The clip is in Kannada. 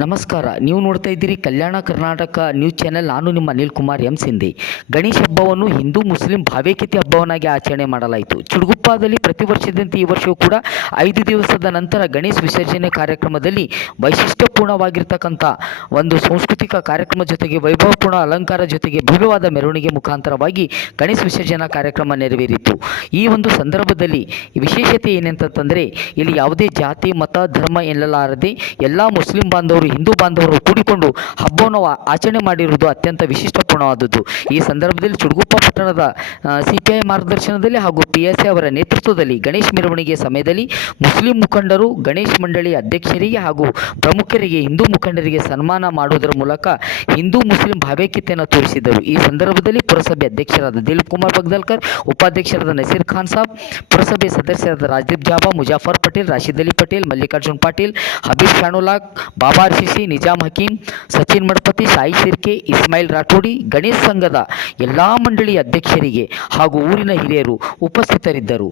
ನಮಸ್ಕಾರ. ನೀವು ನೋಡ್ತಾ ಇದ್ದೀರಿ ಕಲ್ಯಾಣ ಕರ್ನಾಟಕ ನ್ಯೂಸ್ ಚಾನೆಲ್. ನಾನು ನಿಮ್ಮ ಅನಿಲ್ ಕುಮಾರ್ ಎಂ ಸಿಂಧಿ. ಗಣೇಶ ಹಬ್ಬವನ್ನು ಹಿಂದೂ ಮುಸ್ಲಿಂ ಭಾವೈಕ್ಯತೆ ಹಬ್ಬವನ್ನಾಗಿ ಆಚರಣೆ ಮಾಡಲಾಯಿತು. ಚುಡುಗುಪ್ಪದಲ್ಲಿ ಪ್ರತಿ ವರ್ಷದಂತೆ ಈ ವರ್ಷವೂ ಕೂಡ ಐದು ದಿವಸದ ನಂತರ ಗಣೇಶ ವಿಸರ್ಜನೆ ಕಾರ್ಯಕ್ರಮದಲ್ಲಿ ವೈಶಿಷ್ಟ್ಯಪೂರ್ಣವಾಗಿರ್ತಕ್ಕಂಥ ಒಂದು ಸಾಂಸ್ಕೃತಿಕ ಕಾರ್ಯಕ್ರಮ ಜೊತೆಗೆ ವೈಭವಪೂರ್ಣ ಅಲಂಕಾರ ಜೊತೆಗೆ ಭವ್ಯವಾದ ಮೆರವಣಿಗೆ ಮುಖಾಂತರವಾಗಿ ಗಣೇಶ ವಿಸರ್ಜನಾ ಕಾರ್ಯಕ್ರಮ ನೆರವೇರಿತು. ಈ ಒಂದು ಸಂದರ್ಭದಲ್ಲಿ ವಿಶೇಷತೆ ಏನಂತಂದರೆ, ಇಲ್ಲಿ ಯಾವುದೇ ಜಾತಿ, ಮತ, ಧರ್ಮ ಎನ್ನಲಾರದೆ ಎಲ್ಲ ಮುಸ್ಲಿಂ ಬಾಂಧವರು ಹಿಂದೂ ಬಾಂಧವರು ಕೂಡಿಕೊಂಡು ಹಬ್ಬವನ್ನು ಆಚರಣೆ ಮಾಡಿರುವುದು ಅತ್ಯಂತ ವಿಶಿಷ್ಟಪೂರ್ಣವಾದದ್ದು ಈ ಸಂದರ್ಭದಲ್ಲಿ ಚುಡುಗುಪ್ಪ ಪಟ್ಟಣದ ಸಿಪಿಐ ಮಾರ್ಗದರ್ಶನದಲ್ಲಿ ಹಾಗೂ ಪಿ ಎಸ್ ಅವರ ನೇತೃತ್ವದಲ್ಲಿ ಗಣೇಶ್ ಮೆರವಣಿಗೆ ಸಮಯದಲ್ಲಿ ಮುಸ್ಲಿಂ ಮುಖಂಡರು, ಗಣೇಶ್ ಮಂಡಳಿ ಅಧ್ಯಕ್ಷರಿಗೆ ಹಾಗೂ ಪ್ರಮುಖರಿಗೆ, ಹಿಂದೂ ಮುಖಂಡರಿಗೆ ಸನ್ಮಾನ ಮಾಡುವುದರ ಮೂಲಕ ಹಿಂದೂ ಮುಸ್ಲಿಂ ಭಾವೈಕ್ಯತೆಯನ್ನು ತೋರಿಸಿದರು. ಈ ಸಂದರ್ಭದಲ್ಲಿ ಪುರಸಭೆ ಅಧ್ಯಕ್ಷರಾದ ದಿಲೀಪ್ ಕುಮಾರ್ ಬಗ್ದಲ್ಕರ್ ಉಪಾಧ್ಯಕ್ಷರಾದ ನಸೀರ್ ಖಾನ್ ಸಾಬ್, ಪುರಸಭೆ ಸದಸ್ಯರಾದ ರಾಜದೀಪ್ ಜಾಬಾ, ಮುಜಾಫರ್ ಪಟೇಲ್, ರಾಶಿದ್ ಅಲಿ ಪಟೇಲ್, ಮಲ್ಲಿಕಾರ್ಜುನ್ ಪಾಟೀಲ್, ಹಬೀಬ್ ಶಾನುಲಾಕ್, ಬಾಬಾ ಆರ್ಸಿಸಿ ನಿಜಾಮ್ ಹಕೀಂ, ಸಚಿನ್ ಮಡಪತಿ, ಸಾಯಿ ಶಿರ್ಕೆ ಇಸ್ಮಾಯಿಲ್ ರಾಠೋಡಿ, ಗಣೇಶ್ ಸಂಘದ ಎಲ್ಲ ಮಂಡಳಿ ಅಧ್ಯಕ್ಷರಿಗೆ ಹಾಗೂ ಊರಿನ ಹಿರಿಯರು ಉಪಸ್ಥಿತರಿದ್ದರು.